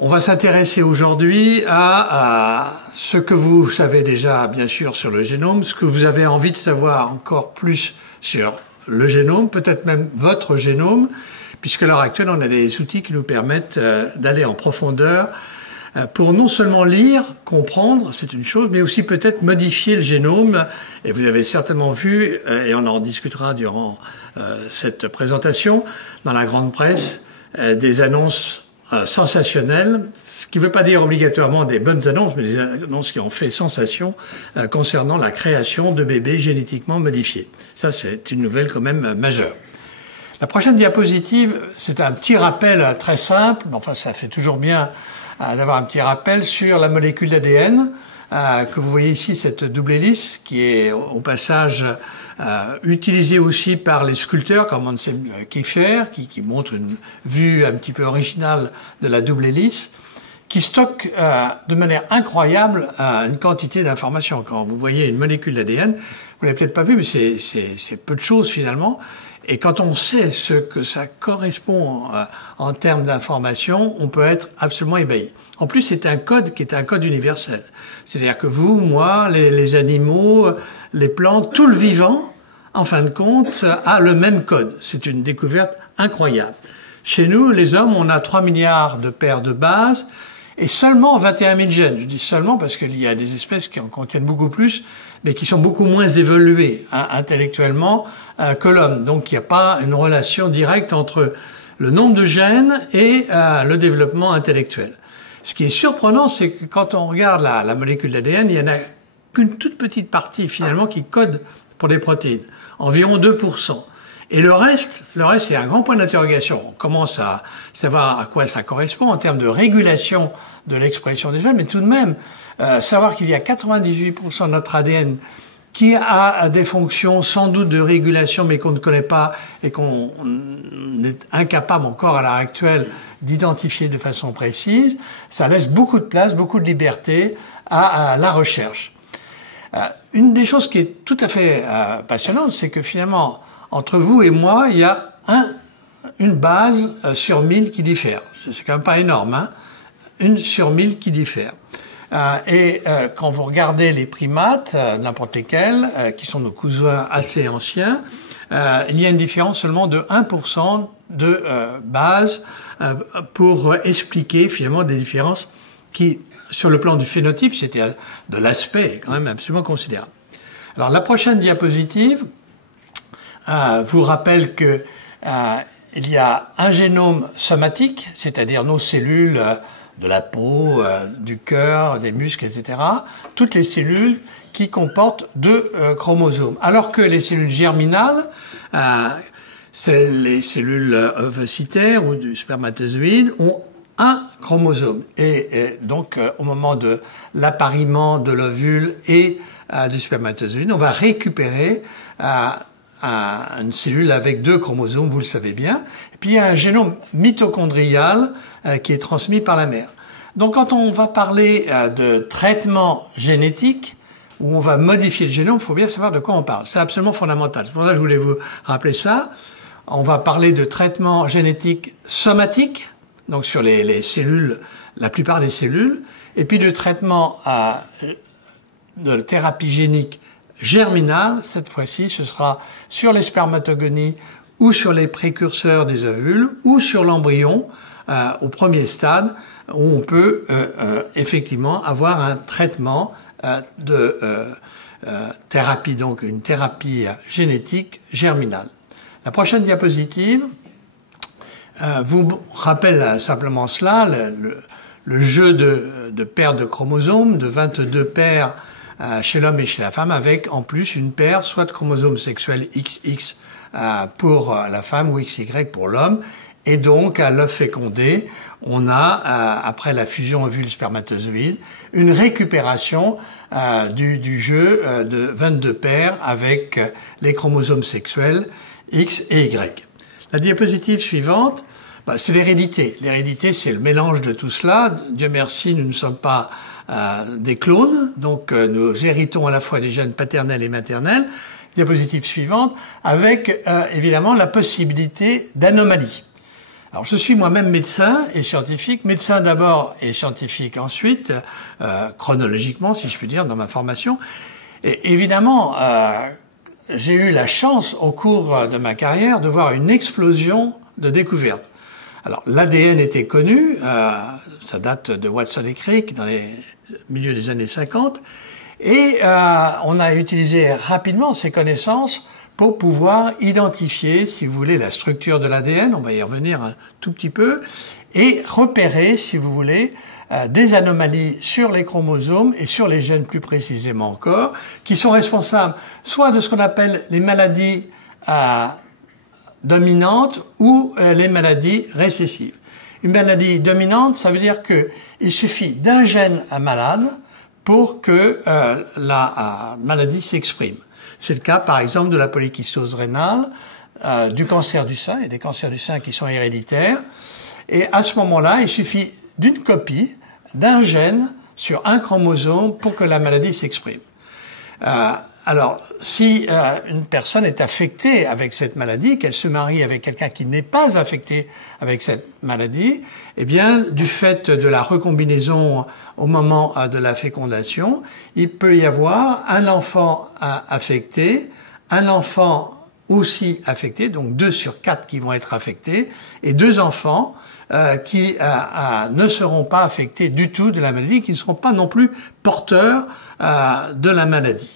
On va s'intéresser aujourd'hui à ce que vous savez déjà bien sûr sur le génome, ce que vous avez envie de savoir encore plus sur le génome, peut-être même votre génome, puisque à l'heure actuelle on a des outils qui nous permettent d'aller en profondeur pour non seulement lire, comprendre, c'est une chose, mais aussi peut-être modifier le génome. Et vous avez certainement vu, et on en discutera durant cette présentation, dans la grande presse, des annonces sensationnelles, ce qui ne veut pas dire obligatoirement des bonnes annonces, mais des annonces qui ont fait sensation concernant la création de bébés génétiquement modifiés. Ça, c'est une nouvelle quand même majeure. La prochaine diapositive, c'est un petit rappel très simple, mais enfin ça fait toujours bien d'avoir un petit rappel sur la molécule d'ADN, que vous voyez ici, cette double hélice, qui est au passage utilisée aussi par les sculpteurs comme Anselm Kiefer, qui montre une vue un petit peu originale de la double hélice, qui stocke de manière incroyable une quantité d'informations. Quand vous voyez une molécule d'ADN, vous l'avez peut-être pas vu, mais c'est peu de choses finalement. Et quand on sait ce que ça correspond en termes d'information, on peut être absolument ébahi. En plus, c'est un code qui est un code universel. C'est-à-dire que vous, moi, les animaux, les plantes, tout le vivant, en fin de compte, a le même code. C'est une découverte incroyable. Chez nous, les hommes, on a 3 milliards de paires de bases et seulement 21 000 gènes. Je dis seulement parce qu'il y a des espèces qui en contiennent beaucoup plus, mais qui sont beaucoup moins évoluées intellectuellement que l'homme. Donc il n'y a pas une relation directe entre le nombre de gènes et le développement intellectuel. Ce qui est surprenant, c'est que quand on regarde la molécule d'ADN, il n'y en a qu'une toute petite partie finalement qui code pour des protéines, environ 2%. Et le reste, c'est un grand point d'interrogation. On commence à savoir à quoi ça correspond en termes de régulation de l'expression des gènes, mais tout de même, savoir qu'il y a 98% de notre ADN qui a des fonctions sans doute de régulation, mais qu'on ne connaît pas et qu'on est incapable encore à l'heure actuelle d'identifier de façon précise, ça laisse beaucoup de place, beaucoup de liberté à la recherche. Une des choses qui est tout à fait passionnante, c'est que finalement, entre vous et moi, il y a une base sur 1000 qui diffère. C'est quand même pas énorme, hein? Une sur 1000 qui diffère. Quand vous regardez les primates, n'importe lesquels, qui sont nos cousins assez anciens, il y a une différence seulement de 1% de base pour expliquer finalement des différences qui, sur le plan du phénotype, c'était de l'aspect quand même absolument considérable. Alors la prochaine diapositive vous rappelle que il y a un génome somatique, c'est-à-dire nos cellules de la peau, du cœur, des muscles, etc. Toutes les cellules qui comportent 2 chromosomes. Alors que les cellules germinales, c'est les cellules ovocytaires ou du spermatozoïde, ont 1 chromosome. Et donc, au moment de l'appariement de l'ovule et du spermatozoïde, on va récupérer une cellule avec 2 chromosomes, vous le savez bien. Et puis il y a un génome mitochondrial qui est transmis par la mère. Donc quand on va parler de traitement génétique, où on va modifier le génome, il faut bien savoir de quoi on parle. C'est absolument fondamental. C'est pour ça que je voulais vous rappeler ça. On va parler de traitement génétique somatique, donc sur les cellules, la plupart des cellules, et puis de traitement de thérapie génique germinale. Cette fois-ci, ce sera sur les spermatogonies ou sur les précurseurs des ovules ou sur l'embryon au premier stade où on peut effectivement avoir un traitement de thérapie, donc une thérapie génétique germinale. La prochaine diapositive vous rappelle simplement cela, le jeu de paires de chromosomes, de 22 paires chez l'homme et chez la femme, avec en plus une paire soit de chromosomes sexuels XX pour la femme ou XY pour l'homme. Et donc, à l'œuf fécondé, on a, après la fusion ovule-spermatozoïde, une récupération du jeu de 22 paires avec les chromosomes sexuels X et Y. La diapositive suivante, c'est l'hérédité. L'hérédité, c'est le mélange de tout cela. Dieu merci, nous ne sommes pas des clones, donc nous héritons à la fois des gènes paternels et maternels. Diapositive suivante, avec évidemment la possibilité d'anomalies. Alors, je suis moi-même médecin et scientifique, médecin d'abord et scientifique ensuite, chronologiquement, si je puis dire, dans ma formation. Et évidemment, j'ai eu la chance, au cours de ma carrière, de voir une explosion de découvertes. Alors, l'ADN était connu, ça date de Watson et Crick, dans les milieux des années 50, et on a utilisé rapidement ces connaissances pour pouvoir identifier, si vous voulez, la structure de l'ADN, on va y revenir un tout petit peu, et repérer, si vous voulez, des anomalies sur les chromosomes et sur les gènes plus précisément encore, qui sont responsables soit de ce qu'on appelle les maladies dominantes ou les maladies récessives. Une maladie dominante, ça veut dire qu'il suffit d'un gène malade pour que la maladie s'exprime. C'est le cas, par exemple, de la polykystose rénale, du cancer du sein, et des cancers du sein qui sont héréditaires. Et à ce moment-là, il suffit d'une copie d'un gène sur un chromosome pour que la maladie s'exprime. Alors, si une personne est affectée avec cette maladie, qu'elle se marie avec quelqu'un qui n'est pas affecté avec cette maladie, eh bien, du fait de la recombinaison au moment de la fécondation, il peut y avoir un enfant affecté, un enfant aussi affectés, donc 2 sur 4 qui vont être affectés, et 2 enfants qui ne seront pas affectés du tout de la maladie, qui ne seront pas non plus porteurs de la maladie.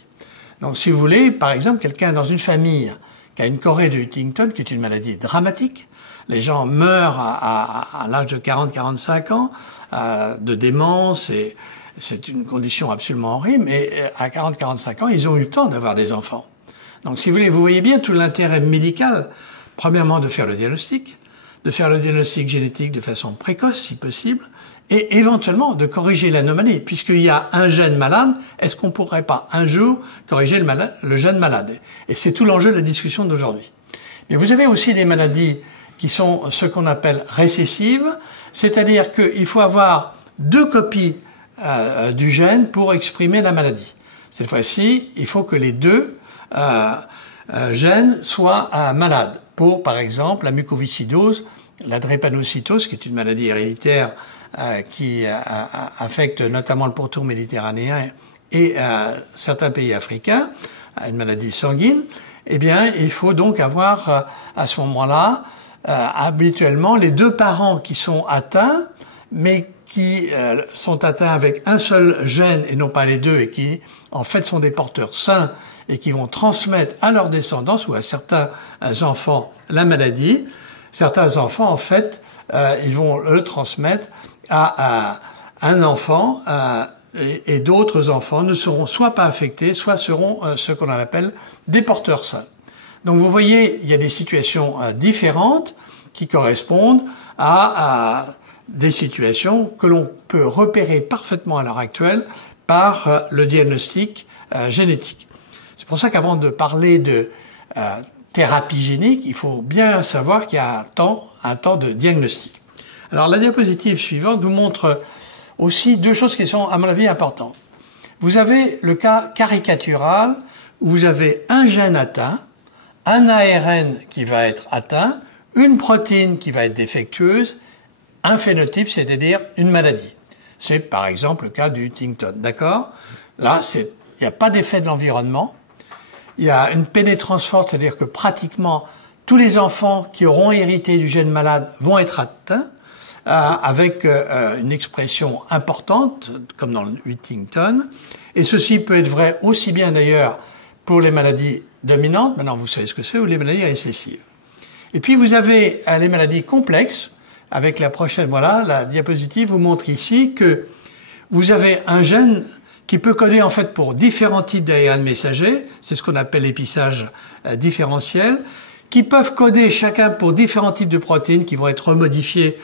Donc si vous voulez, par exemple, quelqu'un dans une famille qui a une chorée de Huntington, qui est une maladie dramatique, les gens meurent à l'âge de 40-45 ans de démence, et c'est une condition absolument horrible, mais à 40-45 ans, ils ont eu le temps d'avoir des enfants. Donc, si vous voulez, vous voyez bien tout l'intérêt médical, premièrement, de faire le diagnostic génétique de façon précoce, si possible, et éventuellement de corriger l'anomalie. Puisqu'il y a un gène malade, est-ce qu'on pourrait pas un jour corriger le gène malade? Et c'est tout l'enjeu de la discussion d'aujourd'hui. Mais vous avez aussi des maladies qui sont ce qu'on appelle récessives, c'est-à-dire qu'il faut avoir 2 copies du gène pour exprimer la maladie. Cette fois-ci, il faut que les 2 gènes soient malades. Pour, par exemple, la mucoviscidose, la drépanocytose, qui est une maladie héréditaire qui affecte notamment le pourtour méditerranéen et certains pays africains, une maladie sanguine, eh bien, il faut donc avoir à ce moment-là habituellement les 2 parents qui sont atteints, mais qui sont atteints avec un seul gène et non pas les 2, et qui en fait sont des porteurs sains et qui vont transmettre à leur descendance ou à certains enfants la maladie. Certains enfants, en fait, ils vont le transmettre à un enfant et d'autres enfants ne seront soit pas affectés, soit seront ce qu'on appelle des porteurs sains. Donc vous voyez, il y a des situations différentes qui correspondent à des situations que l'on peut repérer parfaitement à l'heure actuelle par le diagnostic génétique. C'est pour ça qu'avant de parler de thérapie génique, il faut bien savoir qu'il y a un temps de diagnostic. Alors la diapositive suivante vous montre aussi 2 choses qui sont à mon avis importantes. Vous avez le cas caricatural où vous avez un gène atteint, un ARN qui va être atteint, une protéine qui va être défectueuse, un phénotype, c'est-à-dire une maladie. C'est par exemple le cas du Huntington, d'accord? Là, il n'y a pas d'effet de l'environnement. Il y a une pénétrance forte, c'est-à-dire que pratiquement tous les enfants qui auront hérité du gène malade vont être atteints, avec une expression importante, comme dans le Huntington. Et ceci peut être vrai aussi bien d'ailleurs pour les maladies dominantes, maintenant vous savez ce que c'est, ou les maladies récessives. Et puis vous avez les maladies complexes, avec la prochaine, voilà, la diapositive vous montre ici que vous avez un gène qui peut coder en fait pour différents types d'ARN messagers, c'est ce qu'on appelle l'épissage différentiel, qui peuvent coder chacun pour différents types de protéines qui vont être remodifiées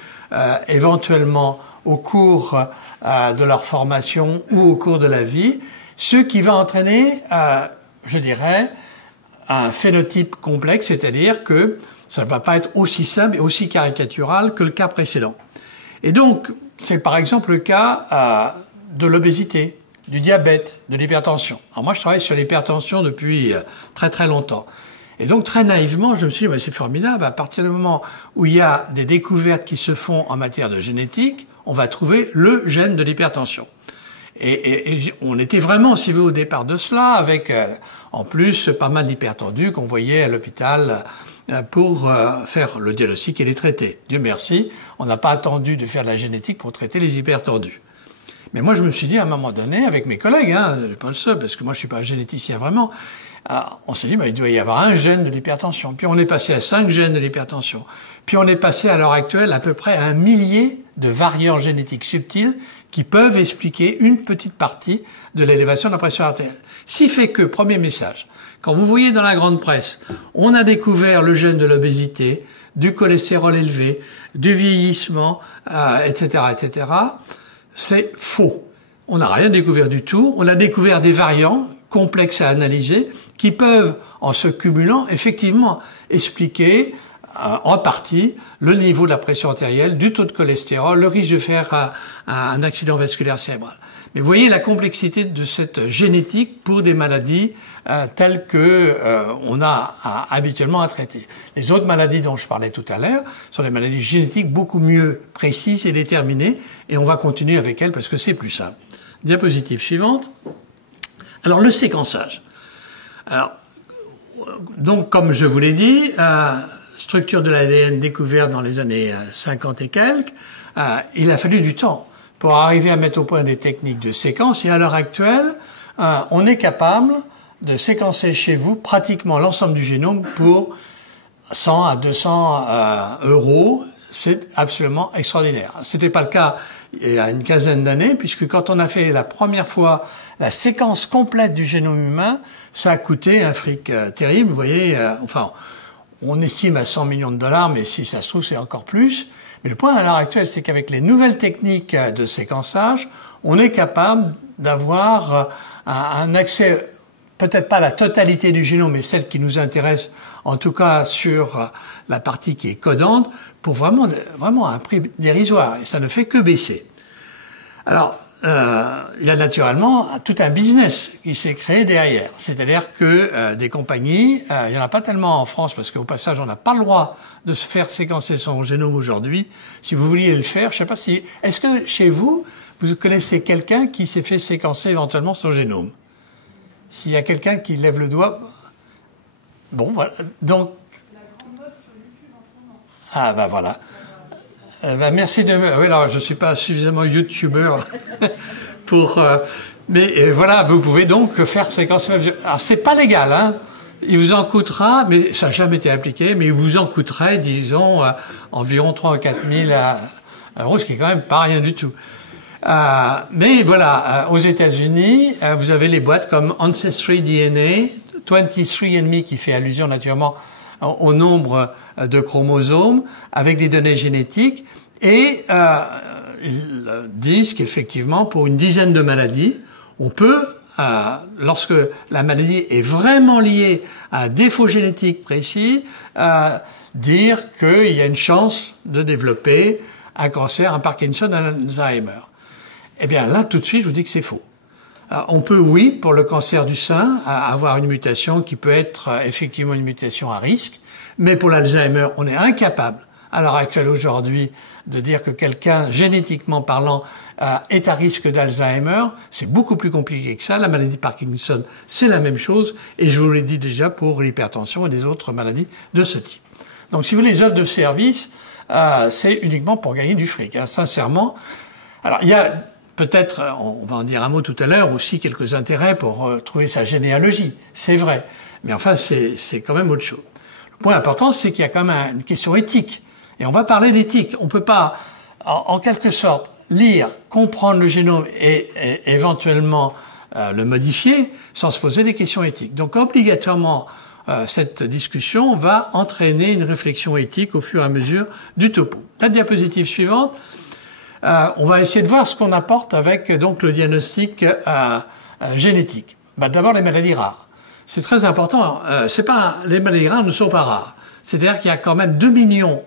éventuellement au cours de leur formation ou au cours de la vie, ce qui va entraîner, je dirais, un phénotype complexe, c'est-à-dire que ça ne va pas être aussi simple et aussi caricatural que le cas précédent. Et donc, c'est par exemple le cas de l'obésité, du diabète, de l'hypertension. Alors moi, je travaille sur l'hypertension depuis très très longtemps. Et donc, très naïvement, je me suis dit, bah, c'est formidable, à partir du moment où il y a des découvertes qui se font en matière de génétique, on va trouver le gène de l'hypertension. Et on était vraiment, si vous voulez, au départ de cela, avec en plus pas mal d'hypertendus qu'on voyait à l'hôpital pour faire le diagnostic et les traiter. Dieu merci, on n'a pas attendu de faire de la génétique pour traiter les hypertendus. Mais moi, je me suis dit à un moment donné, avec mes collègues, je suis pas le seul, parce que moi, je suis pas un généticien vraiment, on s'est dit, bah, il doit y avoir un gène de l'hypertension. Puis on est passé à 5 gènes de l'hypertension. Puis on est passé à l'heure actuelle à peu près à 1 millier de variants génétiques subtils qui peuvent expliquer une petite partie de l'élévation de la pression artérielle. Si fait que, premier message, quand vous voyez dans la grande presse, on a découvert le gène de l'obésité, du cholestérol élevé, du vieillissement, etc., etc., c'est faux. On n'a rien découvert du tout. On a découvert des variants complexes à analyser qui peuvent, en se cumulant, effectivement expliquer en partie le niveau de la pression artérielle, du taux de cholestérol, le risque de faire un accident vasculaire cérébral. Mais vous voyez la complexité de cette génétique pour des maladies telles que on a habituellement à traiter. Les autres maladies dont je parlais tout à l'heure sont des maladies génétiques beaucoup mieux précises et déterminées, et on va continuer avec elles parce que c'est plus simple. Diapositive suivante. Alors le séquençage. Alors, donc comme je vous l'ai dit, structure de l'ADN découverte dans les années 50 et quelques, il a fallu du temps pour arriver à mettre au point des techniques de séquence, et à l'heure actuelle, on est capable de séquencer chez vous pratiquement l'ensemble du génome pour 100 à 200 euros. C'est absolument extraordinaire. C'était pas le cas il y a une quinzaine d'années, puisque quand on a fait la première fois la séquence complète du génome humain, ça a coûté un fric terrible. Vous voyez, enfin, on estime à 100 millions de dollars, mais si ça se trouve, c'est encore plus. Mais le point à l'heure actuelle, c'est qu'avec les nouvelles techniques de séquençage, on est capable d'avoir un accès, peut-être pas à la totalité du génome, mais celle qui nous intéresse, en tout cas sur la partie qui est codante, pour vraiment à un prix dérisoire. Et ça ne fait que baisser. Alors, il y a naturellement tout un business qui s'est créé derrière. C'est-à-dire que des compagnies, il n'y en a pas tellement en France, parce qu'au passage, on n'a pas le droit de se faire séquencer son génome aujourd'hui. Si vous vouliez le faire, je ne sais pas si... Est-ce que chez vous, vous connaissez quelqu'un qui s'est fait séquencer éventuellement son génome? S'il y a quelqu'un qui lève le doigt... Bon, voilà. Donc... Ah, ben voilà. Merci de me... Oui, alors, je ne suis pas suffisamment youtubeur pour... mais voilà, vous pouvez donc faire séquencer... Alors, c'est pas légal, hein. Il vous en coûtera, mais ça n'a jamais été appliqué, mais il vous en coûterait, disons, environ 3 ou 4 000 euros, ce qui est quand même pas rien du tout. Mais voilà, aux États-Unis, vous avez les boîtes comme Ancestry DNA, 23andMe qui fait allusion naturellement au nombre de chromosomes avec des données génétiques, et ils disent qu'effectivement, pour une dizaine de maladies, on peut, lorsque la maladie est vraiment liée à un défaut génétique précis, dire qu'il y a une chance de développer un cancer, un Parkinson, un Alzheimer. Eh bien là, tout de suite, je vous dis que c'est faux. On peut, oui, pour le cancer du sein, avoir une mutation qui peut être effectivement une mutation à risque, mais pour l'Alzheimer, on est incapable, à l'heure actuelle aujourd'hui, de dire que quelqu'un, génétiquement parlant, est à risque d'Alzheimer. C'est beaucoup plus compliqué que ça. La maladie de Parkinson, c'est la même chose, et je vous l'ai dit déjà pour l'hypertension et les autres maladies de ce type. Donc, si vous voulez, les offres de service, c'est uniquement pour gagner du fric, hein, sincèrement. Alors, il y a peut-être, on va en dire un mot tout à l'heure, aussi quelques intérêts pour trouver sa généalogie. C'est vrai. Mais enfin, c'est quand même autre chose. Le point important, c'est qu'il y a quand même une question éthique. Et on va parler d'éthique. On ne peut pas, en quelque sorte, lire, comprendre le génome et éventuellement le modifier sans se poser des questions éthiques. Donc, obligatoirement, cette discussion va entraîner une réflexion éthique au fur et à mesure du topo. La diapositive suivante. On va essayer de voir ce qu'on apporte avec donc le diagnostic génétique. D'abord, les maladies rares. C'est très important. Les maladies rares ne sont pas rares. C'est-à-dire qu'il y a quand même 2 millions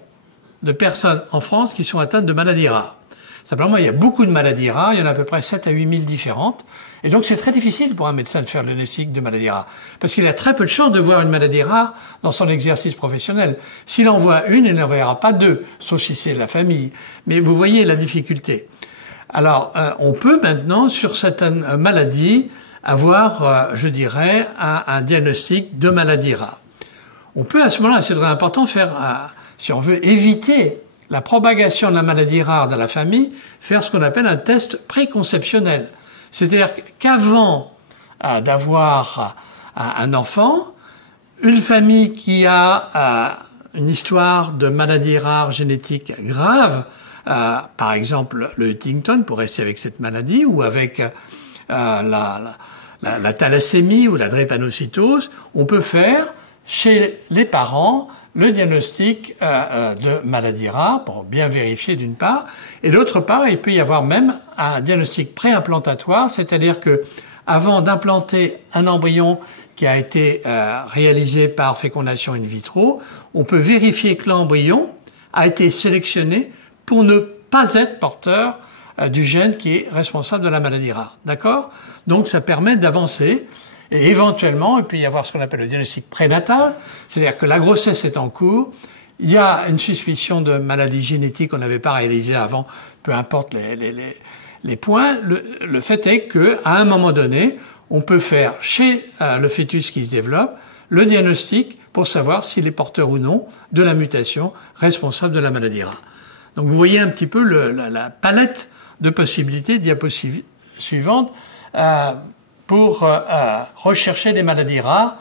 de personnes en France qui sont atteintes de maladies rares. Simplement, il y a beaucoup de maladies rares, il y en a à peu près 7 à 8 000 différentes. Et donc, c'est très difficile pour un médecin de faire le diagnostic de maladie rare. Parce qu'il a très peu de chances de voir une maladie rare dans son exercice professionnel. S'il en voit une, il n'en verra pas deux, sauf si c'est la famille. Mais vous voyez la difficulté. Alors, on peut maintenant, sur certaines maladies, avoir, je dirais, un diagnostic de maladie rare. On peut à ce moment-là, c'est très important, faire, si on veut éviter la propagation de la maladie rare dans la famille, faire ce qu'on appelle un test préconceptionnel. C'est-à-dire qu'avant d'avoir un enfant, une famille qui a une histoire de maladie rare génétique grave, par exemple le Huntington, pour rester avec cette maladie, ou avec la thalassémie ou la drépanocytose, on peut faire chez les parents le diagnostic de maladie rare pour bien vérifier d'une part, et d'autre part, il peut y avoir même un diagnostic préimplantatoire, c'est-à-dire que avant d'implanter un embryon qui a été réalisé par fécondation in vitro, on peut vérifier que l'embryon a été sélectionné pour ne pas être porteur du gène qui est responsable de la maladie rare. D'accord? Donc ça permet d'avancer. Et éventuellement, il peut y avoir ce qu'on appelle le diagnostic prénatal, c'est-à-dire que la grossesse est en cours, il y a une suspicion de maladie génétique qu'on n'avait pas réalisée avant, peu importe les points. Le fait est qu'à un moment donné, on peut faire chez le fœtus qui se développe le diagnostic pour savoir s'il est porteur ou non de la mutation responsable de la maladie rare. Donc vous voyez un petit peu la palette de possibilités, diapositive suivante, pour rechercher des maladies rares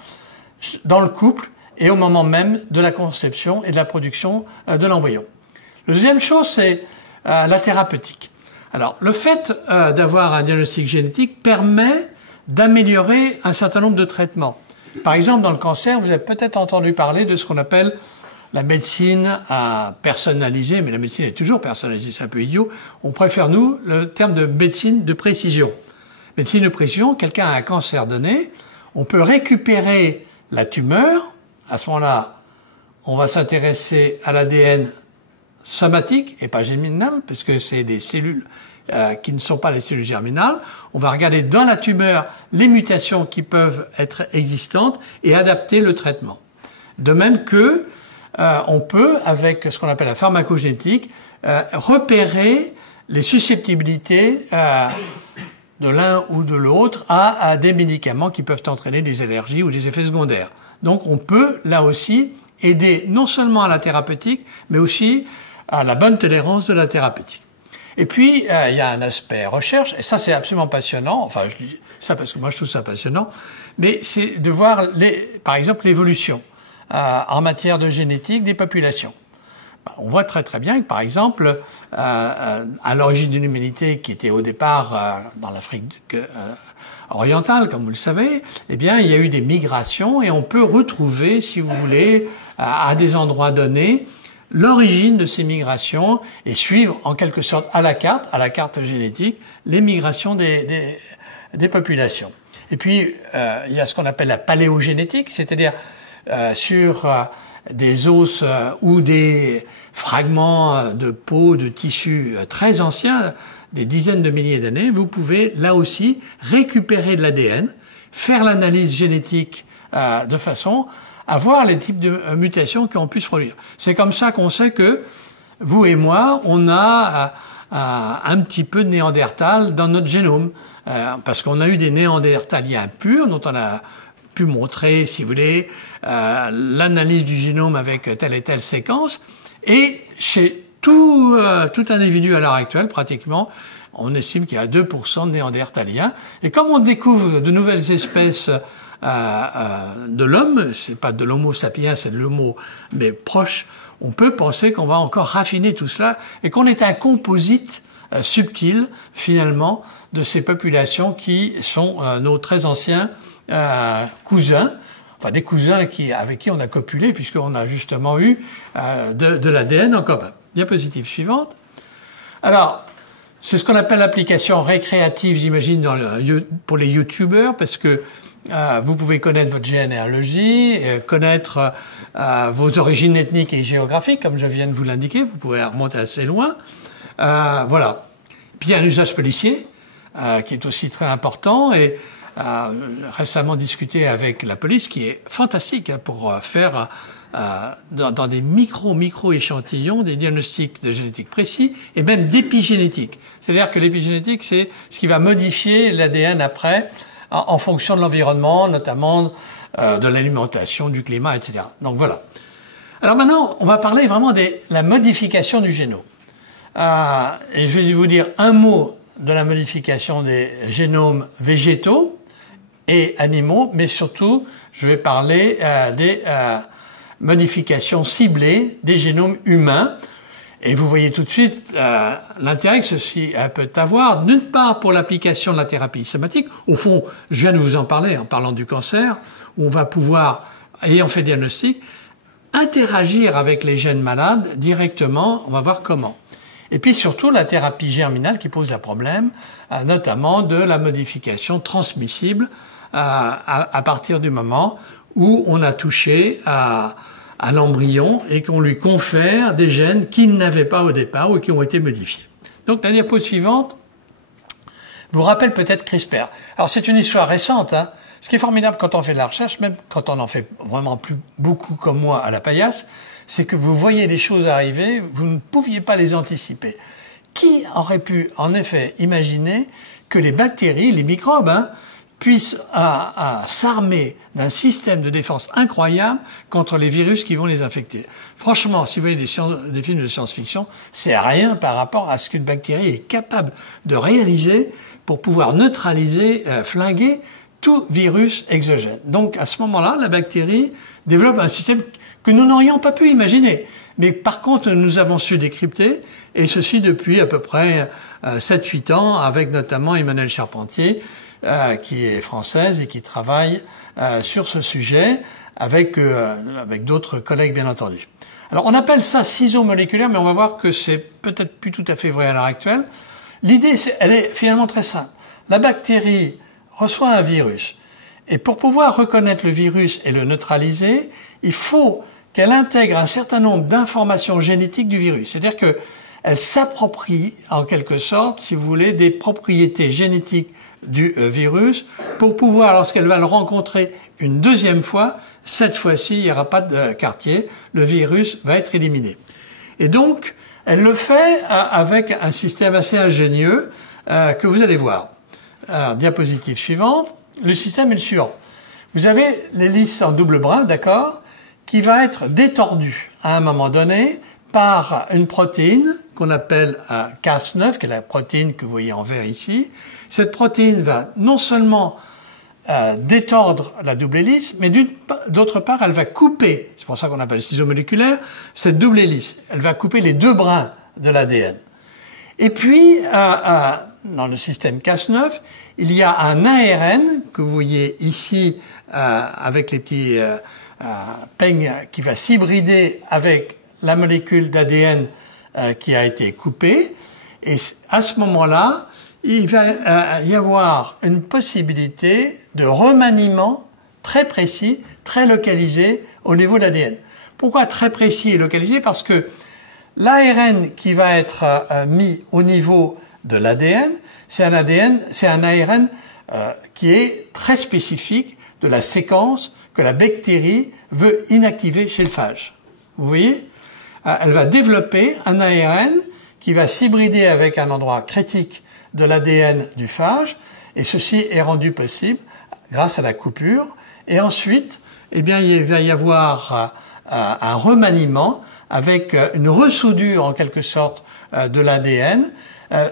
dans le couple et au moment même de la conception et de la production de l'embryon. La deuxième chose, c'est la thérapeutique. Alors, le fait d'avoir un diagnostic génétique permet d'améliorer un certain nombre de traitements. Par exemple, dans le cancer, vous avez peut-être entendu parler de ce qu'on appelle la médecine personnalisée, mais la médecine est toujours personnalisée, c'est un peu idiot. On préfère, nous, le terme de médecine de précision. Médecine de précision, quelqu'un a un cancer donné, on peut récupérer la tumeur. À ce moment-là, on va s'intéresser à l'ADN somatique et pas germinal, parce que c'est des cellules qui ne sont pas les cellules germinales. On va regarder dans la tumeur les mutations qui peuvent être existantes et adapter le traitement. De même que on peut, avec ce qu'on appelle la pharmacogénétique, repérer les susceptibilités de l'un ou de l'autre à des médicaments qui peuvent entraîner des allergies ou des effets secondaires. Donc on peut, là aussi, aider non seulement à la thérapeutique, mais aussi à la bonne tolérance de la thérapeutique. Et puis, il y a un aspect recherche, et ça c'est absolument passionnant, enfin je dis ça parce que moi je trouve ça passionnant, mais c'est de voir, par exemple, l'évolution en matière de génétique des populations. On voit très très bien que, par exemple, à l'origine d'une humanité qui était au départ dans l'Afrique orientale, comme vous le savez, eh bien, il y a eu des migrations et on peut retrouver, si vous voulez, à des endroits donnés, l'origine de ces migrations et suivre en quelque sorte à la carte génétique, les migrations des populations. Et puis, il y a ce qu'on appelle la paléogénétique, c'est-à-dire sur des os ou des fragments de peau, de tissus très anciens, des dizaines de milliers d'années, vous pouvez là aussi récupérer de l'ADN, faire l'analyse génétique de façon à voir les types de mutations qui ont pu se produire. C'est comme ça qu'on sait que vous et moi, on a un petit peu de Néandertal dans notre génome, parce qu'on a eu des Néandertaliens purs dont on a pu montrer, si vous voulez, l'analyse du génome avec telle et telle séquence. Et chez tout individu à l'heure actuelle, pratiquement, on estime qu'il y a 2% de Néandertaliens. Et comme on découvre de nouvelles espèces de l'homme, c'est pas de l'homo sapiens, c'est de l'homo, mais proche, on peut penser qu'on va encore raffiner tout cela et qu'on est un composite subtil, finalement, de ces populations qui sont nos très anciens cousins, enfin des cousins avec qui on a copulé, puisqu'on a justement eu de l'ADN en commun. Diapositive suivante. Alors, c'est ce qu'on appelle l'application récréative, j'imagine, pour les youtubeurs, parce que vous pouvez connaître votre généalogie, connaître vos origines ethniques et géographiques, comme je viens de vous l'indiquer, vous pouvez remonter assez loin. Voilà. Puis il y a un usage policier qui est aussi très important et récemment discuté avec la police, qui est fantastique pour faire dans des micro échantillons des diagnostics de génétique précis et même d'épigénétique. C'est-à-dire que l'épigénétique, c'est ce qui va modifier l'ADN après en fonction de l'environnement, notamment de l'alimentation, du climat, etc. Donc voilà. Alors maintenant, on va parler vraiment de la modification du génome. Et je vais vous dire un mot de la modification des génomes végétaux et animaux, mais surtout, je vais parler des modifications ciblées des génomes humains. Et vous voyez tout de suite l'intérêt que ceci peut avoir, d'une part pour l'application de la thérapie somatique. Au fond, je viens de vous en parler en parlant du cancer, où on va pouvoir, ayant fait diagnostic, interagir avec les gènes malades directement, on va voir comment. Et puis surtout la thérapie germinale qui pose le problème, notamment de la modification transmissible à partir du moment où on a touché à l'embryon et qu'on lui confère des gènes qu'il n'avait pas au départ ou qui ont été modifiés. Donc la diapo suivante vous rappelle peut-être CRISPR. Alors c'est une histoire récente, hein. Ce qui est formidable quand on fait de la recherche, même quand on en fait vraiment plus beaucoup comme moi à la paillasse, c'est que vous voyez les choses arriver, vous ne pouviez pas les anticiper. Qui aurait pu en effet imaginer que les bactéries, les microbes, puissent s'armer d'un système de défense incroyable contre les virus qui vont les infecter. Franchement, si vous voyez des films de science-fiction, c'est rien par rapport à ce qu'une bactérie est capable de réaliser pour pouvoir neutraliser, flinguer tout virus exogène. Donc à ce moment-là, la bactérie développe un système que nous n'aurions pas pu imaginer. Mais par contre, nous avons su décrypter, et ceci depuis à peu près 7-8 ans, avec notamment Emmanuelle Charpentier, qui est française et qui travaille sur ce sujet avec d'autres collègues bien entendu. Alors on appelle ça ciseaux moléculaires, mais on va voir que c'est peut-être plus tout à fait vrai à l'heure actuelle. L'idée, elle est finalement très simple. La bactérie reçoit un virus, et pour pouvoir reconnaître le virus et le neutraliser, il faut qu'elle intègre un certain nombre d'informations génétiques du virus. C'est-à-dire qu'elle s'approprie, en quelque sorte, si vous voulez, des propriétés génétiques du virus pour pouvoir, lorsqu'elle va le rencontrer une deuxième fois, cette fois-ci, il n'y aura pas de quartier, le virus va être éliminé. Et donc, elle le fait avec un système assez ingénieux que vous allez voir. Alors, diapositive suivante, le système est le suivant. Vous avez l'hélice en double brin, d'accord, qui va être détordue à un moment donné par une protéine qu'on appelle Cas9, qui est la protéine que vous voyez en vert ici. Cette protéine va non seulement détordre la double hélice, mais d'autre part, elle va couper, c'est pour ça qu'on appelle le ciseau moléculaire, cette double hélice. Elle va couper les deux brins de l'ADN. Et puis, dans le système Cas9, il y a un ARN que vous voyez ici avec les petits peignes qui va s'hybrider avec la molécule d'ADN qui a été coupée. Et à ce moment-là, il va y avoir une possibilité de remaniement très précis, très localisé au niveau de l'ADN. Pourquoi très précis et localisé? Parce que l'ARN qui va être mis au niveau de l'ADN, c'est un ARN qui est très spécifique de la séquence que la bactérie veut inactiver chez le phage. Vous voyez? Elle va développer un ARN qui va s'hybrider avec un endroit critique de l'ADN du phage, et ceci est rendu possible grâce à la coupure. Et ensuite, eh bien, il va y avoir un remaniement avec une ressoudure en quelque sorte de l'ADN,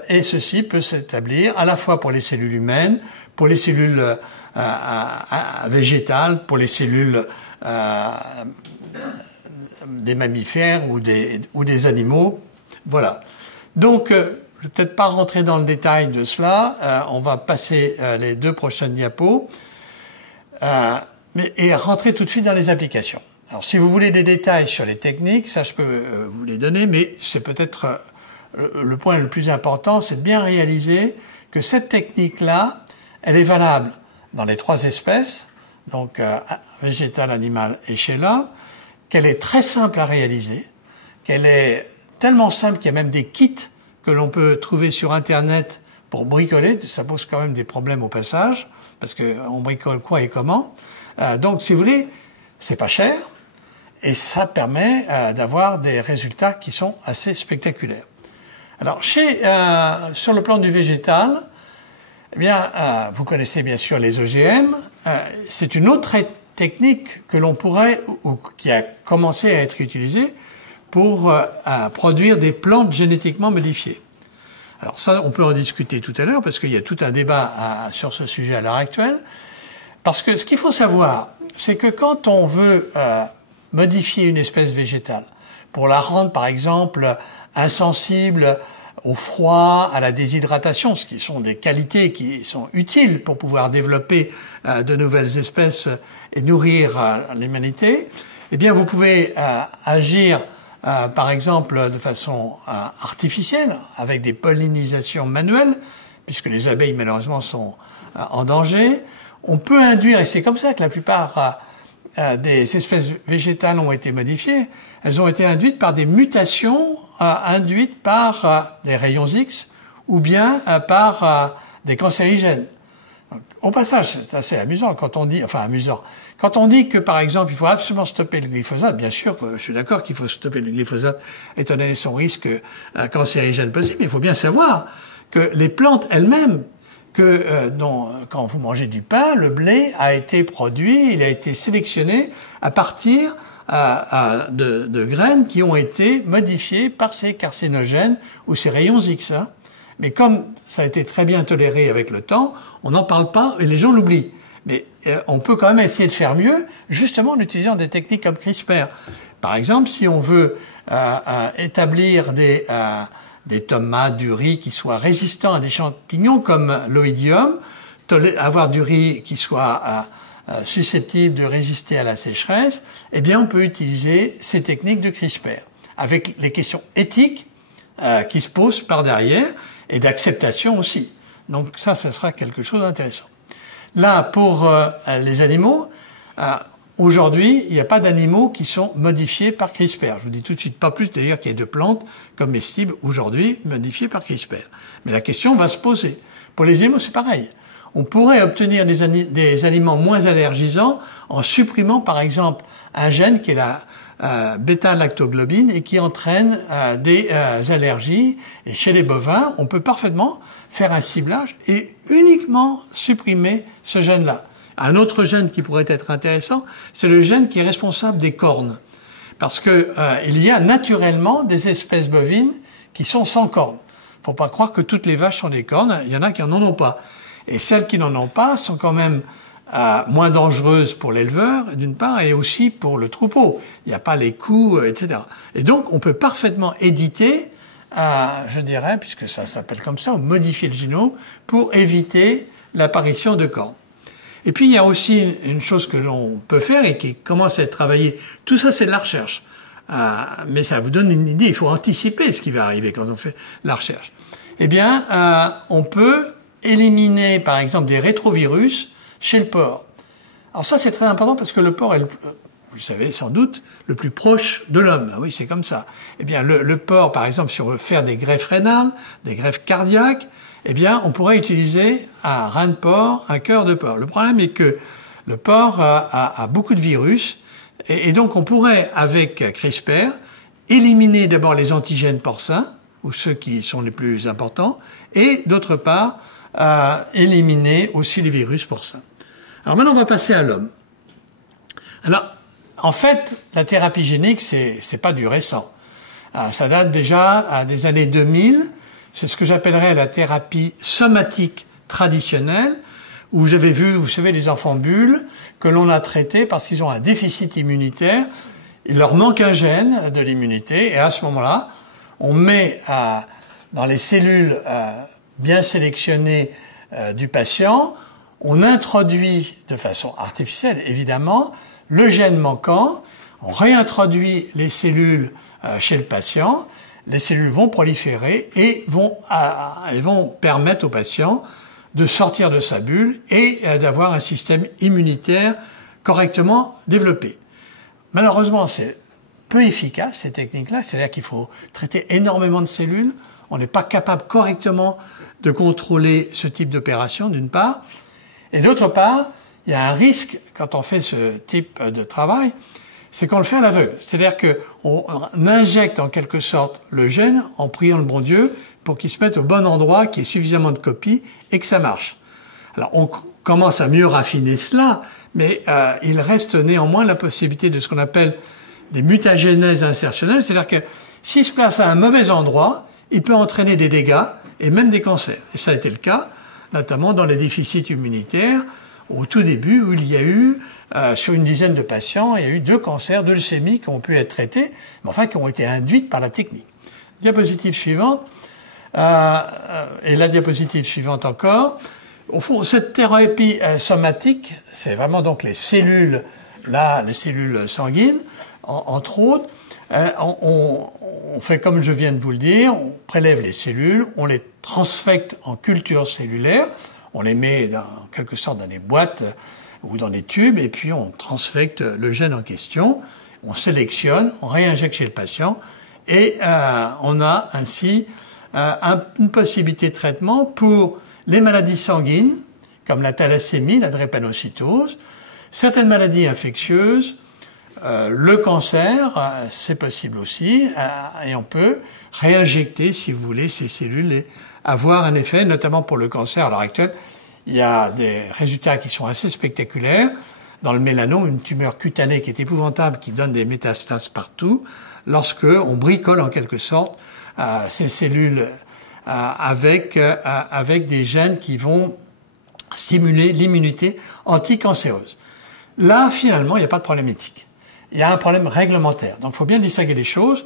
et ceci peut s'établir à la fois pour les cellules humaines, pour les cellules végétales, pour les cellules des mammifères ou des animaux. Voilà. Donc, je ne vais peut-être pas rentrer dans le détail de cela. On va passer les deux prochaines diapos et rentrer tout de suite dans les applications. Alors, si vous voulez des détails sur les techniques, ça je peux vous les donner, mais c'est peut-être le point le plus important, c'est de bien réaliser que cette technique-là, elle est valable dans les trois espèces, donc végétale, animale et chez l'homme, qu'elle est très simple à réaliser, qu'elle est tellement simple qu'il y a même des kits que l'on peut trouver sur Internet pour bricoler. Ça pose quand même des problèmes au passage, parce qu'on bricole quoi et comment. Donc, si vous voulez, c'est pas cher, et ça permet d'avoir des résultats qui sont assez spectaculaires. Alors, sur le plan du végétal, eh bien, vous connaissez bien sûr les OGM. C'est une autre technique que l'on pourrait, ou qui a commencé à être utilisée pour produire des plantes génétiquement modifiées. Alors ça, on peut en discuter tout à l'heure, parce qu'il y a tout un débat sur ce sujet à l'heure actuelle. Parce que ce qu'il faut savoir, c'est que quand on veut modifier une espèce végétale, pour la rendre par exemple insensible au froid, à la déshydratation, ce qui sont des qualités qui sont utiles pour pouvoir développer de nouvelles espèces et nourrir l'humanité, eh bien vous pouvez agir par exemple de façon artificielle, avec des pollinisations manuelles, puisque les abeilles malheureusement sont en danger. On peut induire, et c'est comme ça que la plupart des espèces végétales ont été modifiées, elles ont été induites par des mutations induites par les rayons X ou bien par des cancérigènes. Donc, au passage, c'est assez amusant quand on dit, quand on dit que par exemple il faut absolument stopper le glyphosate, bien sûr, je suis d'accord qu'il faut stopper le glyphosate étant donné son risque cancérigène possible, mais il faut bien savoir que les plantes elles-mêmes, quand vous mangez du pain, le blé a été produit, il a été sélectionné à partir de graines qui ont été modifiées par ces carcinogènes ou ces rayons X. Hein. Mais comme ça a été très bien toléré avec le temps, on n'en parle pas et les gens l'oublient. Mais on peut quand même essayer de faire mieux, justement en utilisant des techniques comme CRISPR. Par exemple, si on veut établir des tomates, du riz qui soient résistants à des champignons comme l'oïdium, avoir du riz qui soit susceptible de résister à la sécheresse, eh bien on peut utiliser ces techniques de CRISPR, avec les questions éthiques qui se posent par derrière, et d'acceptation aussi. Donc ça, ce sera quelque chose d'intéressant. Là, pour les animaux, aujourd'hui, il n'y a pas d'animaux qui sont modifiés par CRISPR. Je vous dis tout de suite pas plus d'ailleurs qu'il y a de plantes comestibles aujourd'hui modifiées par CRISPR. Mais la question va se poser. Pour les animaux, c'est pareil. On pourrait obtenir des aliments moins allergisants en supprimant par exemple un gène qui est la bêta-lactoglobine et qui entraîne des allergies. Et chez les bovins, on peut parfaitement faire un ciblage et uniquement supprimer ce gène-là. Un autre gène qui pourrait être intéressant, c'est le gène qui est responsable des cornes. Parce que il y a naturellement des espèces bovines qui sont sans cornes. Faut pas croire que toutes les vaches ont des cornes, il y en a qui n'en ont pas. Et celles qui n'en ont pas sont quand même moins dangereuses pour l'éleveur, d'une part, et aussi pour le troupeau. Il n'y a pas les coups, etc. Et donc, on peut parfaitement éditer, je dirais, puisque ça s'appelle comme ça, modifier le génome pour éviter l'apparition de cornes. Et puis, il y a aussi une chose que l'on peut faire et qui commence à être travaillée. Tout ça, c'est de la recherche. Mais ça vous donne une idée. Il faut anticiper ce qui va arriver quand on fait la recherche. Eh bien, on peut éliminer, par exemple, des rétrovirus chez le porc. Alors ça, c'est très important parce que le porc est, vous le savez sans doute, le plus proche de l'homme. Ah oui, c'est comme ça. Eh bien, le porc, par exemple, si on veut faire des greffes rénales, des greffes cardiaques, eh bien, on pourrait utiliser un rein de porc, un cœur de porc. Le problème est que le porc a beaucoup de virus et donc on pourrait, avec CRISPR, éliminer d'abord les antigènes porcins, ou ceux qui sont les plus importants, et d'autre part, éliminer aussi les virus porcins. Alors maintenant, on va passer à l'homme. Alors, en fait, la thérapie génique, c'est pas du récent. Ça date déjà des années 2000. C'est ce que j'appellerais la thérapie somatique traditionnelle, où vous avez vu, vous savez, les enfants bulles que l'on a traités parce qu'ils ont un déficit immunitaire. Il leur manque un gène de l'immunité, et à ce moment-là, on met dans les cellules bien sélectionnées du patient, on introduit de façon artificielle, évidemment, le gène manquant, on réintroduit les cellules chez le patient, les cellules vont proliférer et vont permettre au patient de sortir de sa bulle et d'avoir un système immunitaire correctement développé. Malheureusement, c'est peu efficace, ces techniques-là, c'est-à-dire qu'il faut traiter énormément de cellules On n'est pas capable correctement de contrôler ce type d'opération, d'une part. Et d'autre part, il y a un risque quand on fait ce type de travail, c'est qu'on le fait à l'aveugle. C'est-à-dire qu'on injecte en quelque sorte le gène en priant le bon Dieu pour qu'il se mette au bon endroit, qu'il y ait suffisamment de copies et que ça marche. Alors on commence à mieux raffiner cela, mais il reste néanmoins la possibilité de ce qu'on appelle des mutagénèses insertionnelles, c'est-à-dire que s'il se place à un mauvais endroit, il peut entraîner des dégâts et même des cancers. Et ça a été le cas, notamment dans les déficits immunitaires, au tout début où il y a eu, sur une dizaine de patients, il y a eu 2 cancers de leucémie qui ont pu être traités, mais enfin qui ont été induites par la technique. Diapositive suivante, et la diapositive suivante encore. Au fond, cette thérapie somatique, c'est vraiment donc les cellules, là, les cellules sanguines, entre autres. On fait comme je viens de vous le dire, on prélève les cellules, on les transfecte en culture cellulaire, on les met en quelque sorte dans des boîtes ou dans des tubes, et puis on transfecte le gène en question, on sélectionne, on réinjecte chez le patient, et on a ainsi une possibilité de traitement pour les maladies sanguines, comme la thalassémie, la drépanocytose, certaines maladies infectieuses, le cancer, c'est possible aussi, et on peut réinjecter, si vous voulez, ces cellules et avoir un effet, notamment pour le cancer à l'heure actuelle. Il y a des résultats qui sont assez spectaculaires. Dans le mélanome, une tumeur cutanée qui est épouvantable, qui donne des métastases partout, lorsque on bricole en quelque sorte ces cellules avec des gènes qui vont stimuler l'immunité anticancéreuse. Là, finalement, il n'y a pas de problème éthique. Il y a un problème réglementaire. Donc, il faut bien distinguer les choses.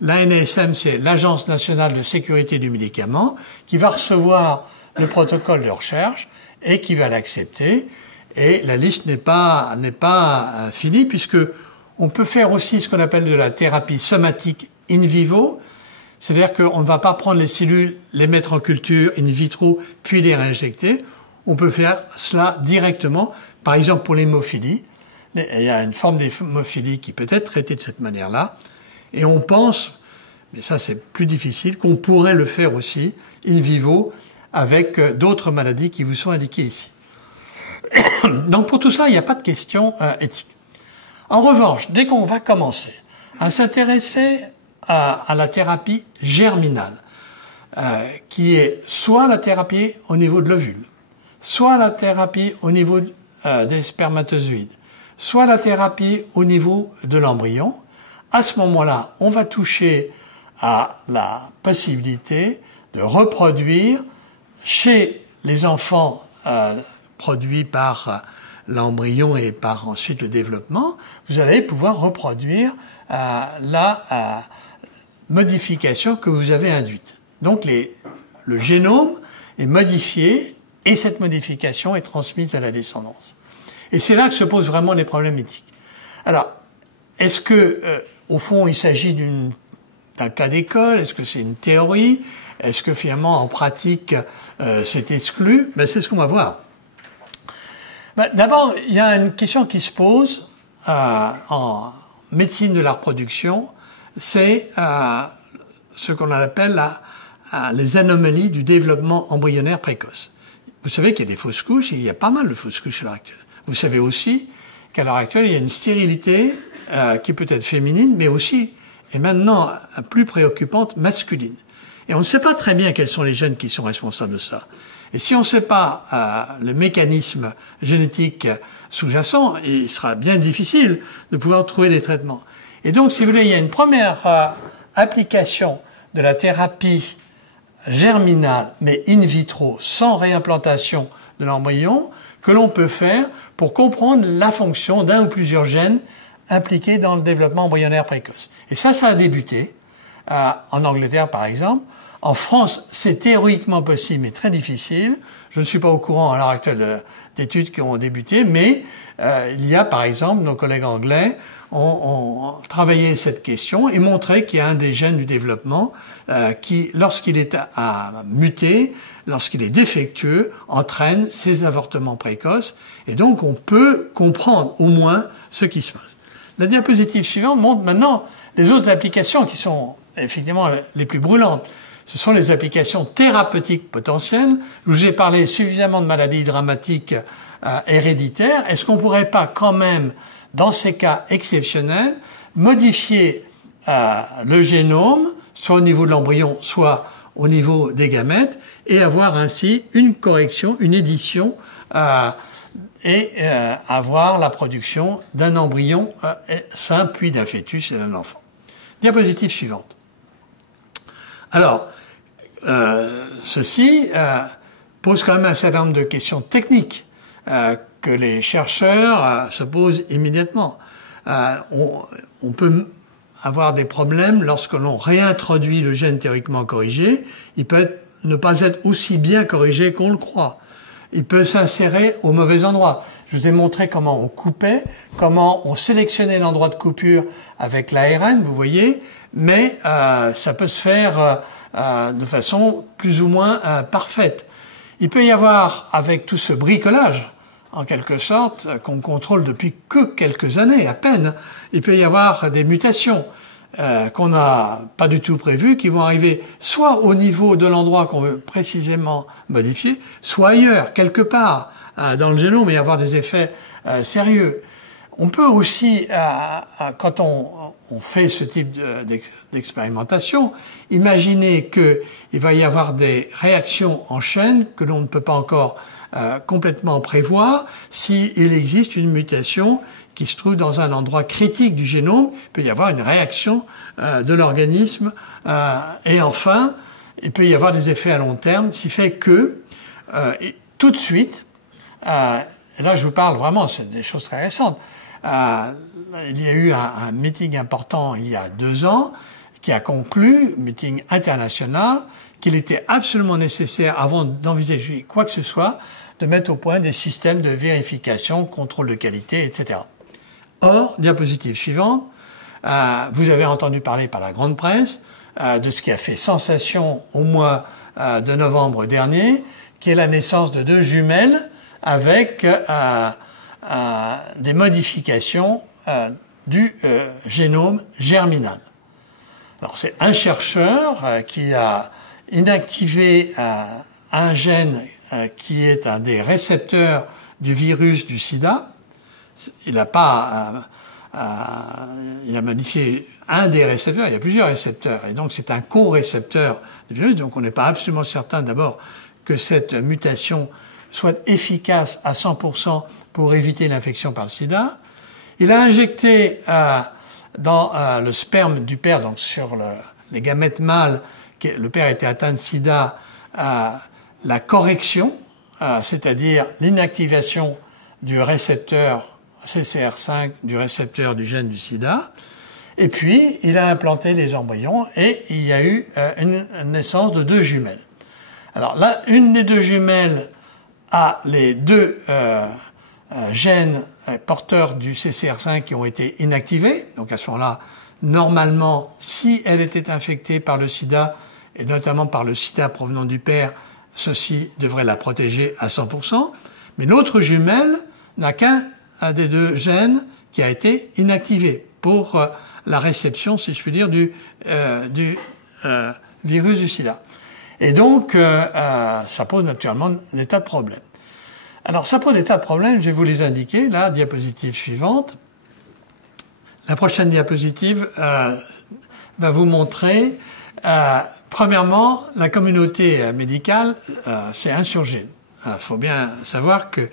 L'ANSM, c'est l'Agence nationale de sécurité du médicament, qui va recevoir le protocole de recherche et qui va l'accepter. Et la liste n'est pas finie, puisque on peut faire aussi ce qu'on appelle de la thérapie somatique in vivo. C'est-à-dire qu'on ne va pas prendre les cellules, les mettre en culture in vitro, puis les réinjecter. On peut faire cela directement, par exemple pour l'hémophilie. Il y a une forme d'hémophilie qui peut être traitée de cette manière-là. Et on pense, mais ça c'est plus difficile, qu'on pourrait le faire aussi in vivo avec d'autres maladies qui vous sont indiquées ici. Donc pour tout cela, il n'y a pas de question éthique. En revanche, dès qu'on va commencer à s'intéresser à la thérapie germinale, qui est soit la thérapie au niveau de l'ovule, soit la thérapie au niveau des spermatozoïdes, soit la thérapie au niveau de l'embryon, à ce moment-là, on va toucher à la possibilité de reproduire chez les enfants produits par l'embryon et par ensuite le développement, vous allez pouvoir reproduire la modification que vous avez induite. Donc le génome est modifié et cette modification est transmise à la descendance. Et c'est là que se posent vraiment les problèmes éthiques. Alors, est-ce que, au fond, il s'agit d'un cas d'école? Est-ce que c'est une théorie? Est-ce que finalement, en pratique, c'est exclu? Ben, c'est ce qu'on va voir. Ben, d'abord, il y a une question qui se pose en médecine de la reproduction, c'est ce qu'on appelle les anomalies du développement embryonnaire précoce. Vous savez qu'il y a des fausses couches, et il y a pas mal de fausses couches à l'heure actuelle. Vous savez aussi qu'à l'heure actuelle, il y a une stérilité qui peut être féminine, mais aussi, et maintenant plus préoccupante, masculine. Et on ne sait pas très bien quels sont les gènes qui sont responsables de ça. Et si on ne sait pas le mécanisme génétique sous-jacent, il sera bien difficile de pouvoir trouver des traitements. Et donc, si vous voulez, il y a une première application de la thérapie germinale, mais in vitro, sans réimplantation de l'embryon, que l'on peut faire pour comprendre la fonction d'un ou plusieurs gènes impliqués dans le développement embryonnaire précoce. Et ça a débuté en Angleterre, par exemple. En France, c'est théoriquement possible, mais très difficile. Je ne suis pas au courant à l'heure actuelle d'études qui ont débuté, mais il y a, par exemple, nos collègues anglais ont travaillé cette question et montré qu'il y a un des gènes du développement qui, lorsqu'il est muté, lorsqu'il est défectueux, entraîne ces avortements précoces. Et donc, on peut comprendre au moins ce qui se passe. La diapositive suivante montre maintenant les autres applications qui sont effectivement les plus brûlantes. ce sont les applications thérapeutiques potentielles. Je vous ai parlé suffisamment de maladies dramatiques héréditaires. Est-ce qu'on ne pourrait pas quand même, dans ces cas exceptionnels, modifier le génome, soit au niveau de l'embryon, soit au niveau des gamètes, et avoir ainsi une correction, une édition, et avoir la production d'un embryon sain, puis d'un fœtus et d'un enfant. Diapositive suivante. Alors, ceci pose quand même un certain nombre de questions techniques que les chercheurs se posent immédiatement. On peut avoir des problèmes lorsque l'on réintroduit le gène théoriquement corrigé. Il peut ne pas être aussi bien corrigé qu'on le croit. Il peut s'insérer au mauvais endroit. Je vous ai montré comment on coupait, comment on sélectionnait l'endroit de coupure avec l'ARN, vous voyez, mais ça peut se faire de façon plus ou moins parfaite. Il peut y avoir, avec tout ce bricolage, en quelque sorte, qu'on contrôle depuis que quelques années, à peine, il peut y avoir des mutations qu'on n'a pas du tout prévues, qui vont arriver soit au niveau de l'endroit qu'on veut précisément modifier, soit ailleurs, quelque part dans le génome, et avoir des effets sérieux. On peut aussi, quand on fait ce type d'expérimentation, imaginer qu'il va y avoir des réactions en chaîne que l'on ne peut pas encore complètement prévoir s'il existe une mutation qui se trouve dans un endroit critique du génome. Il peut y avoir une réaction de l'organisme et enfin, il peut y avoir des effets à long terme, ce qui fait que tout de suite, et là je vous parle vraiment, c'est des choses très récentes, il y a eu un meeting important il y a 2 ans qui a conclu, meeting international, qu'il était absolument nécessaire, avant d'envisager quoi que ce soit, de mettre au point des systèmes de vérification, contrôle de qualité, etc. Or, diapositive suivante, vous avez entendu parler par la grande presse de ce qui a fait sensation au mois de novembre dernier, qui est la naissance de 2 jumelles avec des modifications du génome germinal. Alors, c'est un chercheur qui a inactivé un gène qui est un des récepteurs du virus du sida. Il a modifié un des récepteurs, il y a plusieurs récepteurs, et donc c'est un co-récepteur du virus, donc on n'est pas absolument certain d'abord que cette mutation soit efficace à 100% pour éviter l'infection par le sida. Il a injecté dans le sperme du père, donc sur les gamètes mâles, le père était atteint de sida, la correction, c'est-à-dire l'inactivation du récepteur CCR5, du récepteur du gène du sida, et puis il a implanté les embryons et il y a eu une naissance de 2 jumelles. Alors là, une des 2 jumelles a les 2 gènes porteurs du CCR5 qui ont été inactivés, donc à ce moment-là, normalement, si elle était infectée par le sida, et notamment par le sida provenant du père, ceci devrait la protéger à 100%, mais l'autre jumelle n'a qu'un des 2 gènes qui a été inactivé pour la réception, si je puis dire, du virus du sida. Et donc, ça pose naturellement des tas de problèmes. Alors, ça pose des tas de problèmes, je vais vous les indiquer, là, diapositive suivante. La prochaine diapositive va vous montrer, premièrement, la communauté médicale s'est insurgée. Il faut bien savoir que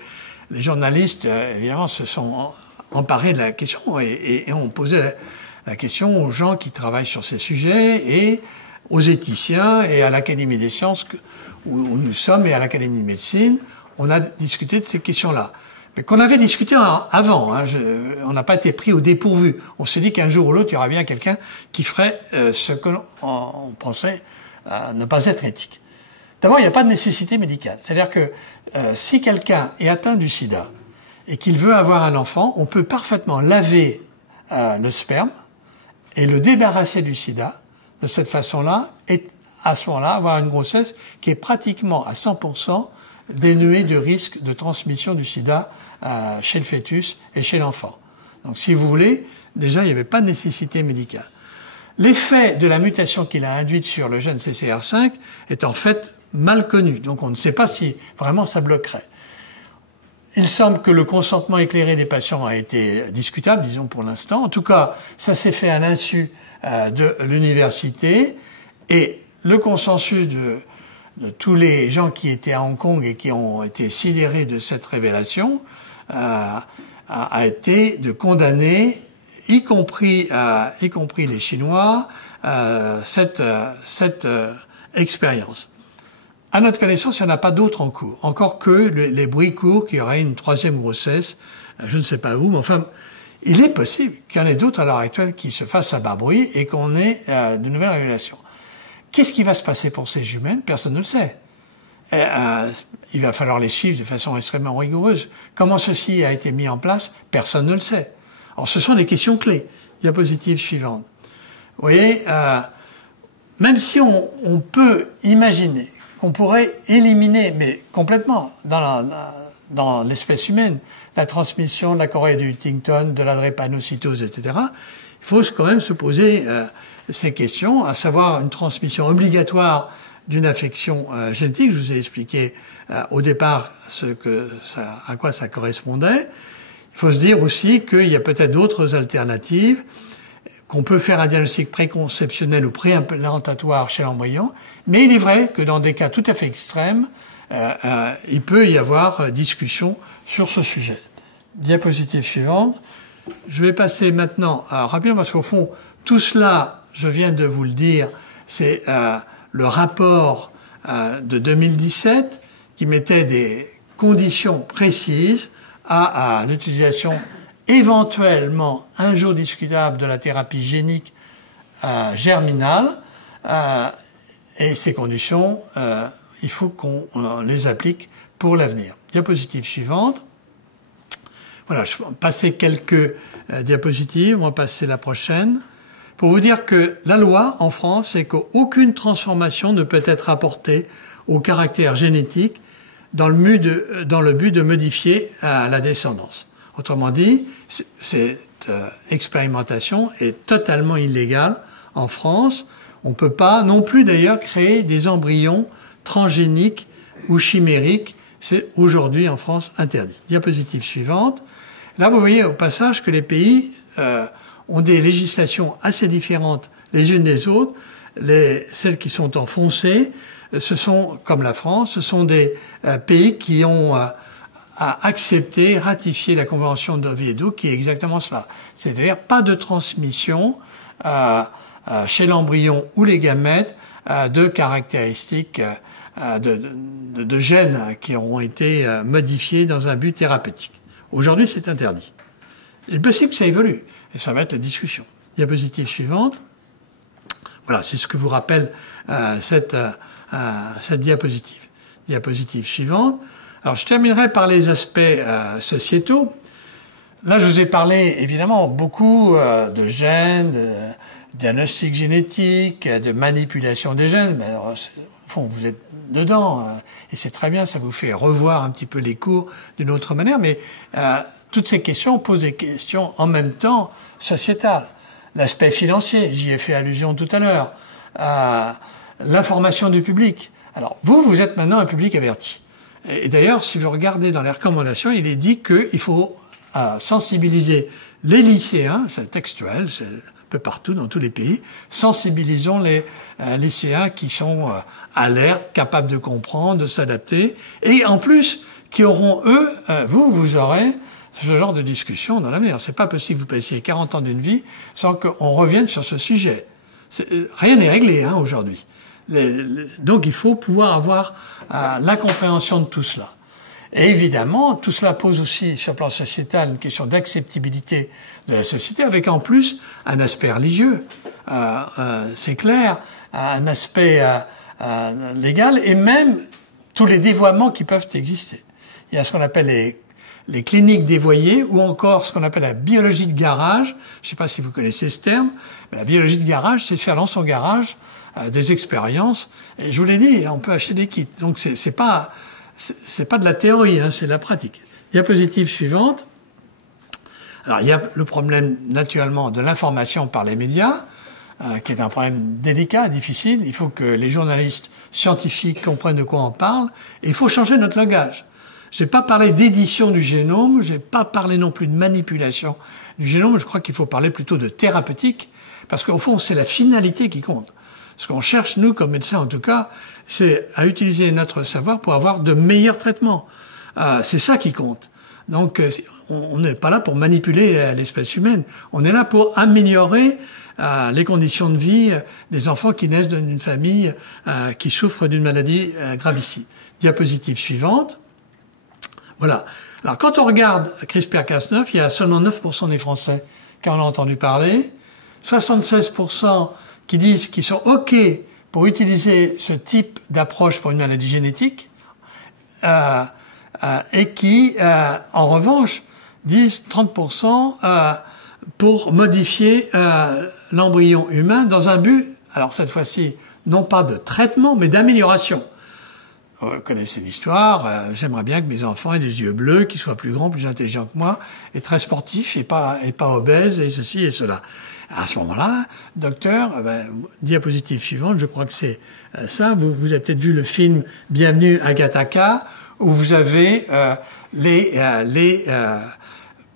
les journalistes, évidemment, se sont emparés de la question et ont posé la question aux gens qui travaillent sur ces sujets et aux éthiciens et à l'Académie des sciences où nous sommes et à l'Académie de médecine. On a discuté de ces questions-là. Mais qu'on avait discuté avant, hein, on n'a pas été pris au dépourvu. On s'est dit qu'un jour ou l'autre, il y aura bien quelqu'un qui ferait ce qu'on pensait ne pas être éthique. D'abord, il n'y a pas de nécessité médicale. C'est-à-dire que si quelqu'un est atteint du sida et qu'il veut avoir un enfant, on peut parfaitement laver le sperme et le débarrasser du sida de cette façon-là et à ce moment-là avoir une grossesse qui est pratiquement à 100% dénuée de risque de transmission du sida chez le fœtus et chez l'enfant. Donc si vous voulez, déjà il n'y avait pas de nécessité médicale. L'effet de la mutation qu'il a induite sur le gène CCR5 est en fait mal connu. Donc on ne sait pas si vraiment ça bloquerait. Il semble que le consentement éclairé des patients a été discutable, disons pour l'instant. En tout cas, ça s'est fait à l'insu de l'université. Et le consensus de tous les gens qui étaient à Hong Kong et qui ont été sidérés de cette révélation a été de condamner, y compris les Chinois, cette expérience. À notre connaissance, il n'y en a pas d'autres en cours. Encore que les bruits courent qu'il y aurait une troisième grossesse, je ne sais pas où, mais enfin, il est possible qu'il y en ait d'autres à l'heure actuelle qui se fassent à bas bruit et qu'on ait de nouvelles révélations. Qu'est-ce qui va se passer pour ces jumelles? Personne ne le sait. Il va falloir les suivre de façon extrêmement rigoureuse. Comment ceci a été mis en place? Personne ne le sait. Alors, ce sont des questions clés. Diapositive suivante. Vous voyez, même si on peut imaginer qu'on pourrait éliminer, mais complètement, dans l'espèce humaine, la transmission de la chorée de Huntington, de la drépanocytose, etc., il faut quand même se poser ces questions, à savoir une transmission obligatoire d'une affection génétique. Je vous ai expliqué au départ à quoi ça correspondait. Il faut se dire aussi qu'il y a peut-être d'autres alternatives, qu'on peut faire un diagnostic préconceptionnel ou préimplantatoire chez l'embryon, mais il est vrai que dans des cas tout à fait extrêmes, il peut y avoir discussion sur ce sujet. Diapositive suivante. Je vais passer maintenant rapidement, parce qu'au fond, tout cela, je viens de vous le dire, c'est le rapport de 2017 qui mettait des conditions précises à l'utilisation éventuellement un jour discutable de la thérapie génique germinale, et ces conditions, il faut qu'on les applique pour l'avenir. Diapositive suivante. Voilà, je vais passer quelques diapositives, on va passer la prochaine. Pour vous dire que la loi en France, c'est qu'aucune transformation ne peut être apportée au caractère génétique dans le but de modifier la descendance. Autrement dit, cette expérimentation est totalement illégale en France. On ne peut pas non plus d'ailleurs créer des embryons transgéniques ou chimériques. C'est aujourd'hui en France interdit. Diapositive suivante. Là, vous voyez au passage que les pays ont des législations assez différentes les unes des autres. Celles qui sont en foncé, ce sont, comme la France, ce sont des pays qui ont accepté, ratifié la Convention d'Oviedo, qui est exactement cela. C'est-à-dire pas de transmission chez l'embryon ou les gamètes de caractéristiques de gènes qui auront été modifiés dans un but thérapeutique. Aujourd'hui, c'est interdit. Il est possible que ça évolue, et ça va être la discussion. Diapositive suivante. Voilà, c'est ce que vous rappelle cette diapositive. Diapositive suivante. Alors, je terminerai par les aspects sociétaux. Là, je vous ai parlé, évidemment, beaucoup de gènes, de diagnostic génétique, de manipulation des gènes. Mais alors, au fond, vous êtes dedans, et c'est très bien, ça vous fait revoir un petit peu les cours d'une autre manière, mais toutes ces questions posent des questions en même temps sociétales. L'aspect financier, j'y ai fait allusion tout à l'heure, l'information du public. Alors, vous êtes maintenant un public averti. Et d'ailleurs, si vous regardez dans les recommandations, il est dit qu'il faut sensibiliser les lycéens, c'est textuel, c'est un peu partout dans tous les pays, sensibilisons les lycéens qui sont alertes, capables de comprendre, de s'adapter, et en plus, qui auront, eux, vous aurez ce genre de discussion dans l'avenir. C'est pas possible que vous passiez 40 ans d'une vie sans qu'on revienne sur ce sujet. Rien n'est réglé aujourd'hui. Donc il faut pouvoir avoir la compréhension de tout cela. Et évidemment, tout cela pose aussi, sur le plan sociétal, une question d'acceptabilité de la société, avec en plus un aspect religieux, c'est clair, un aspect légal, et même tous les dévoiements qui peuvent exister. Il y a ce qu'on appelle les cliniques dévoyées, ou encore ce qu'on appelle la biologie de garage. Je ne sais pas si vous connaissez ce terme, mais la biologie de garage, c'est de faire dans son garage des expériences. Et je vous l'ai dit, on peut acheter des kits. Donc c'est pas de la théorie, c'est de la pratique. Diapositive suivante. Alors il y a le problème naturellement de l'information par les médias. qui est un problème délicat, difficile. Il faut que les journalistes scientifiques comprennent de quoi on parle. Et il faut changer notre langage. J'ai pas parlé d'édition du génome, j'ai pas parlé non plus de manipulation du génome. Je crois qu'il faut parler plutôt de thérapeutique, parce qu'au fond, c'est la finalité qui compte. Ce qu'on cherche, nous, comme médecins en tout cas, c'est à utiliser notre savoir pour avoir de meilleurs traitements. C'est ça qui compte. Donc, on n'est pas là pour manipuler l'espèce humaine. On est là pour améliorer les conditions de vie des enfants qui naissent d'une famille qui souffre d'une maladie gravissime. Diapositive suivante. Voilà. Alors, quand on regarde CRISPR-Cas9, il y a seulement 9% des Français qui en ont entendu parler, 76% qui disent qu'ils sont OK pour utiliser ce type d'approche pour une maladie génétique, et qui, en revanche, disent 30% pour modifier l'embryon humain dans un but, alors cette fois-ci, non pas de traitement, mais d'amélioration. Vous connaissez l'histoire, j'aimerais bien que mes enfants aient des yeux bleus, qu'ils soient plus grands, plus intelligents que moi, et très sportifs, et pas obèses, et ceci et cela. À ce moment-là, docteur, diapositive suivante, je crois que c'est ça, vous avez peut-être vu le film Bienvenue à Gattaca, où vous avez les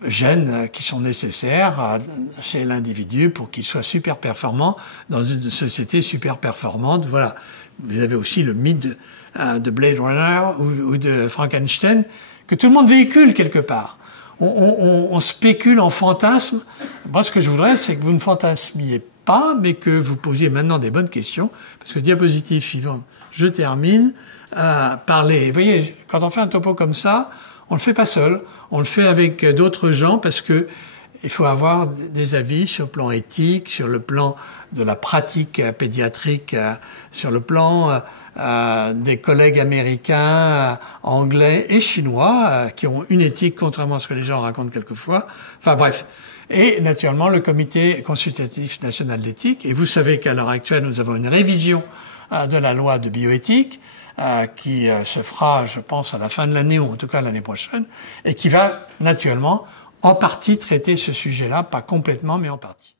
gènes qui sont nécessaires chez l'individu pour qu'il soit super performant dans une société super performante. Voilà. Vous avez aussi le mythe de Blade Runner ou de Frankenstein que tout le monde véhicule quelque part. On spécule en fantasme. Moi, ce que je voudrais, c'est que vous ne fantasmiez pas, mais que vous posiez maintenant des bonnes questions. Parce que diapositive suivante, je termine par les... Vous voyez, quand on fait un topo comme ça, on le fait pas seul. On le fait avec d'autres gens parce que il faut avoir des avis sur le plan éthique, sur le plan de la pratique pédiatrique, sur le plan des collègues américains, anglais et chinois qui ont une éthique contrairement à ce que les gens racontent quelquefois. Enfin bref. Et naturellement le comité consultatif national d'éthique. Et vous savez qu'à l'heure actuelle, nous avons une révision de la loi de bioéthique qui se fera, je pense, à la fin de l'année ou en tout cas l'année prochaine et qui va naturellement en partie traiter ce sujet-là, pas complètement, mais en partie.